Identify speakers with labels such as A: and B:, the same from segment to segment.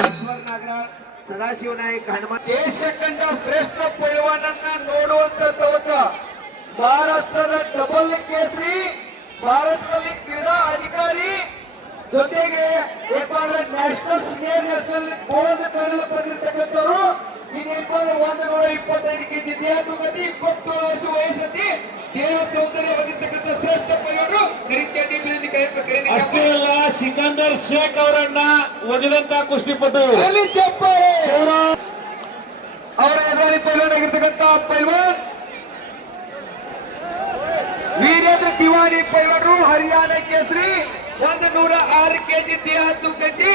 A: ಈಶ್ವರ್ ನಾಗರಾಳ್ ಸದಾಶಿವ ನಾಯಕ್ ಹನುಮಂತ
B: ದೇಶ ಕಂಡ ಶ್ರೇಷ್ಠ ಪೈಲ್ವಾನನ್ನ ನೋಡುವಂತ ತವಕ ಮಹಾರಾಷ್ಟ್ರದ ಡಬಲ್ ಕೇಸರಿ ಭಾರತದಲ್ಲಿ ಕ್ರೀಡಾ ಅಧಿಕಾರಿ ಜೊತೆಗೆ ಏನಪ್ಪಾ ಅಂದ್ರೆ national senior national gold medal ಪಡೆದಿರ್ತಕ್ಕಂಥವ್ರು ಈಗ ಇಪ್ಪತ್ತು ಒಂದು ನೂರ ಇಪ್ಪತ್ತೈದು ಕೆಜಿ ದೇಹ ತೂಗತಿ ಇಪ್ಪತ್ತೇಳು ವರ್ಷ ವಯಸ್ಸತಿ ದೇಹ ಸೌಂದರ್ಯ ಹೊಂದಿರ್ತಕ್ಕಂಥ ಶ್ರೇಷ್ಠ ಪೈಲವರು ಕರಿಚಂಡಿ ಬೀಳದಿ ಕೈ
C: ಅಷ್ಟೇ ಅಲ್ಲ ಸಿಕಂದರ್ ಶೇಖ್ ಅವರನ್ನ ಒದಿದಂತ ಕುಸ್ತಿಪಟು
B: ಅಲ್ಲಿ ಚಪ್ಪಾಳೆ. ಅವರ ಎದುರಲ್ಲಿ ಪೈಲ್ವಾನ್ ಆಗಿರ್ತಕ್ಕಂಥ ಪೈಲ್ವಾನ್ ವೀರೇಂದ್ರ ತಿವಾರಿ ಪೈಲವಾನರು ಹರಿಯಾಣ ಕೇಸರಿ ಒಂದು ನೂರ ಆರು ಕೆಜಿ ದೇಹ ತೂಕತಿ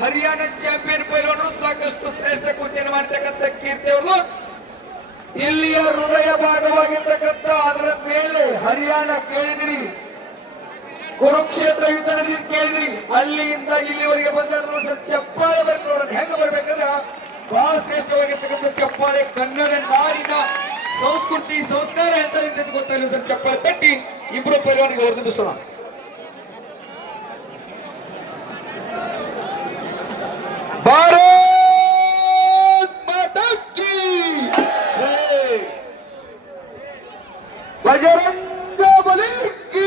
B: ಹರಿಯಾಣ ಚಾಂಪಿಯನ್ ಪೈಲೋನರು ಸಾಕಷ್ಟು ಶ್ರೇಷ್ಠ ಕೃತಿಯನ್ನು ಮಾಡ್ತಕ್ಕಂಥ ಕೀರ್ತಿ ಅವರು ಇಲ್ಲಿಯ ಹೃದಯ ಭಾಗವಾಗಿರ್ತಕ್ಕಂಥ ಅದರ ಮೇಲೆ ಹರಿಯಾಣ ಕೇಳಿದ್ರಿ. ಕುರುಕ್ಷೇತ್ರ ಯುದ್ಧ ನಡೆದಿ ಕೇಳಿದ್ರಿ. ಅಲ್ಲಿಯಿಂದ ಇಲ್ಲಿವರೆಗೆ ಬಂದರು ಚಪ್ಪಾಳೆ ಬರ್ತಾರೆ ನೋಡೋಣ ಹೆಂಗ ಬರ್ಬೇಕಂದ್ರೆ ಬಹಳ ಶ್ರೇಷ್ಠವಾಗಿರ್ತಕ್ಕಂಥ ಚಪ್ಪಾಳೆ ಕನ್ನಡ ನಾಡಿನ ಸಂಸ್ಕೃತಿ, ಸಂಸ್ಕಾರ ಎಂತ ಅಂತ ಗೊತ್ತಾಗಿಲ್ಲ ಸರ್. ಚಪ್ಪಾಳೆ ತಟ್ಟಿ ಇಬ್ಬರು ಪರಿವಾರಿಗೆ ಹೊರದಿಸೋಣ ಭಾರತ್ ಮಾತಾ ಕೀ ಬಜರಂಗ ಬಲಿ ಕೀ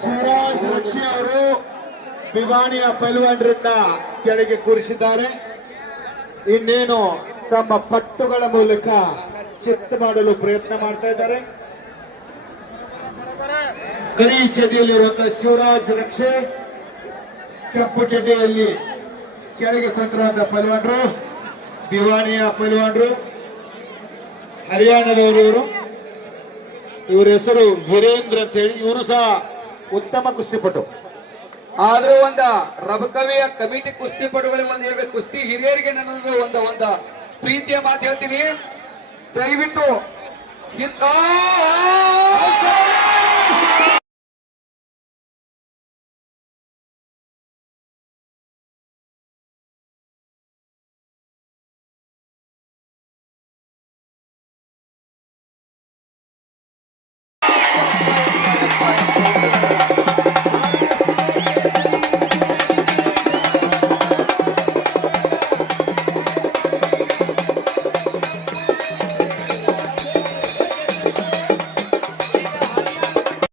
C: ಶಿವರಾಜ್ ರಕ್ಷಿ ಅವರು ಭಿವಾನಿಯ ಪಲ್ವನ್ರಿಂದ ಕೆಳಗೆ ಕೂರಿಸಿದ್ದಾರೆ. ಇನ್ನೇನು ತಮ್ಮ ಪಟ್ಟುಗಳ ಮೂಲಕ ಚಿತ್ತ ಮಾಡಲು ಪ್ರಯತ್ನ ಮಾಡ್ತಾ ಇದ್ದಾರೆ. ಕರಿ ಚದಿಯಲ್ಲಿರುವಂತಹ ಶಿವರಾಜ್ ರಕ್ಷೆ ಕೆಂಪು ಚದಿಯಲ್ಲಿ ಕೆಳಗೆ ಕುಂತಿರುವಂತಹ ಪಲ್ವನ್ರು ಭಿವಾನಿಯ ಪಲ್ವನ್ರು ಹರಿಯಾಣದವರು ಇವರು ಇವರ ಹೆಸರು ವೀರೇಂದ್ರ ಅಂತ ಹೇಳಿ, ಇವರು ಸಹ ಉತ್ತಮ ಕುಸ್ತಿಪಟು.
B: ಆದ್ರೂ ಒಂದ ರಬಕವಿಯ ಕಮಿಟಿ ಕುಸ್ತಿ ಪಟುಗಳಿಗೆ ಒಂದು ಹೇಳ್ಬೇಕು ಕುಸ್ತಿ ಹಿರಿಯರಿಗೆ ನನ್ನದು ಒಂದು, ಒಂದ ಪ್ರೀತಿಯ ಮಾತು ಹೇಳ್ತೀನಿ. ದಯವಿಟ್ಟು